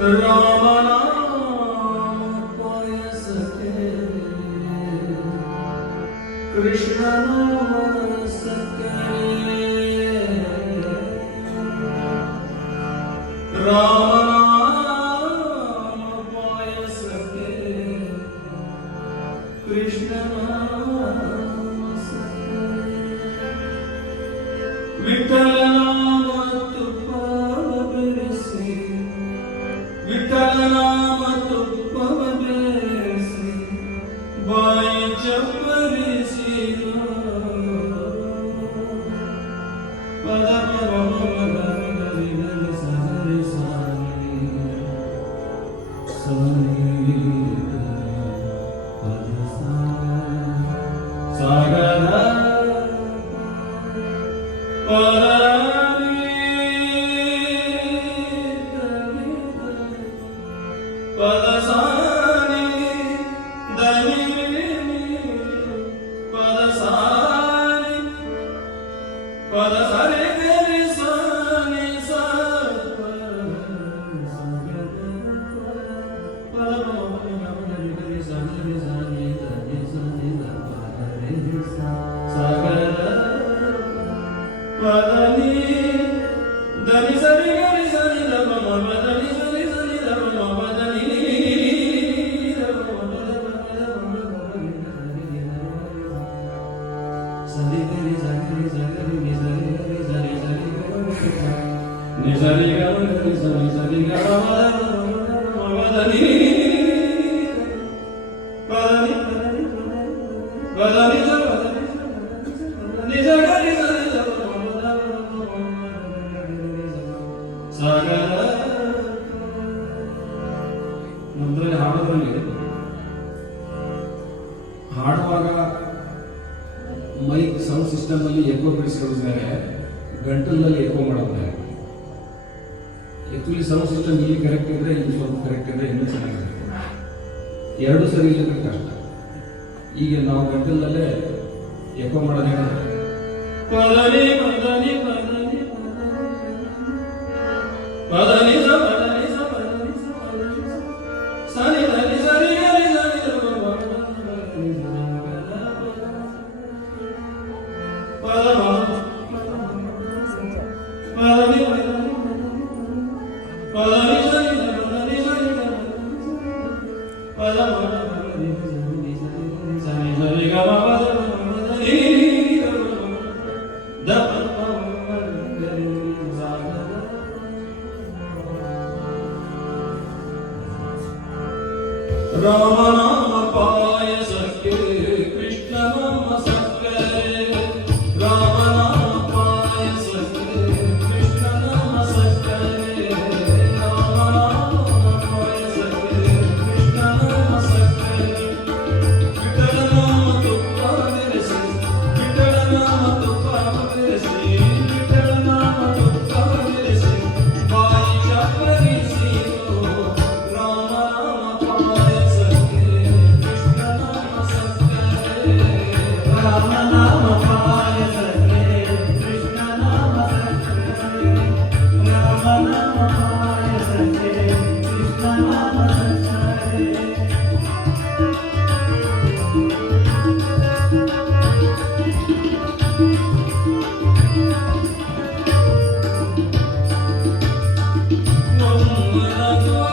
रामनाम पायसके कृष्ण नाम सके रामनाम पायसके कृष्ण नाम सके विठ्ठल नाम तुप्प बेसी विठ्ठल नाम तुप्प बेसी बाईच्या परिसी पद ನಮ್ಮದ್ರಲ್ಲಿ ಹಾಡೋದ್ರಲ್ಲಿ ಹಾಡುವಾಗ ಮೈಕ್ ಸೌಂಡ್ ಸಿಸ್ಟಮ್ ಅಲ್ಲಿ ಎಕೋ ಬಿಡಿಸ್ಕೊಳ್ತಾರೆ, ಗಂಟಲಲ್ಲಿ ಎಕೋ ಮಾಡೋದು. ಆಕ್ಚುಲಿ ಸೌಂಡ್ ಸಿಸ್ಟಮ್ ಇಲ್ಲಿ ಕರೆಕ್ಟ್ ಇದ್ರೆ ಇಲ್ಲಿ ಸ್ವಲ್ಪ ಕರೆಕ್ಟ್ ಇದ್ರೆ ಇನ್ನೂ ಚೆನ್ನಾಗಿರುತ್ತೆ. ಎರಡು ಸರಿ ಇಲ್ಲದ್ರೆ ಕಷ್ಟ. ಈಗ ನಾವು ಗಂಟಲಲ್ಲೇ ಎಕೋ ಮಾಡೋದೇ ಪದನಿ ಪದನಿ ಪದನಿ ಪದನಿ ಪದನಿ ಸರಿ ಸರಿ ಸರಿ राम नाम पायसके कृष्ण नाम सके राम नाम पायसके कृष्ण नाम सके राम नाम पायसके कृष्ण नाम सके विठ्ठल नाम तुप्प बेसी विठ्ठल नाम तुप्प बेसी विठ्ठल नाम तुप्प बेसी बाईच्या परिसी I'm